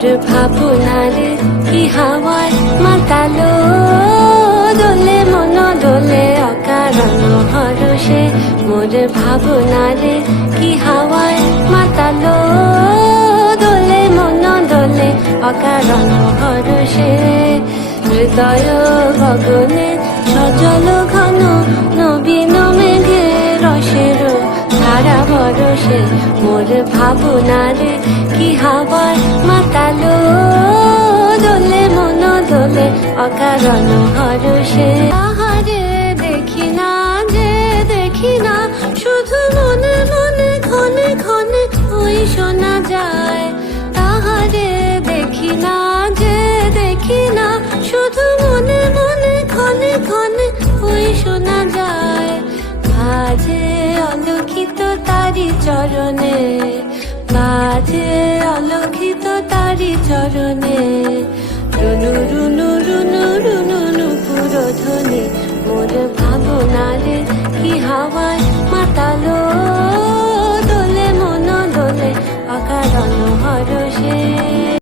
ভাবনারে কি হাওয়ায় মাতালো দোলে মন দোলে অকারণ হরষে মোর ভাবনারে কি হাওয়ায় মাতালো দোলে মন দোলে অকারণ হরষে হৃদয় গগনে সজল ঘন নবীন মেঘে রসের ধারা ভরসে মোর ভাবনারে কি হাওয়ায় মাতালো দোলে মন দোলে অকারণ হরষে আহারে দেখি না যে দেখি না শুধু মনে মনে ক্ষণে ক্ষণে ওই শোনা যায় তাহারে দেখি না যে দেখি না শুধু মনে মনে ক্ষণে ক্ষণে ওই শোনা যায় বাজে অলক্ষিত তারি চরণে বাজে অলক্ষিত তারি চরণে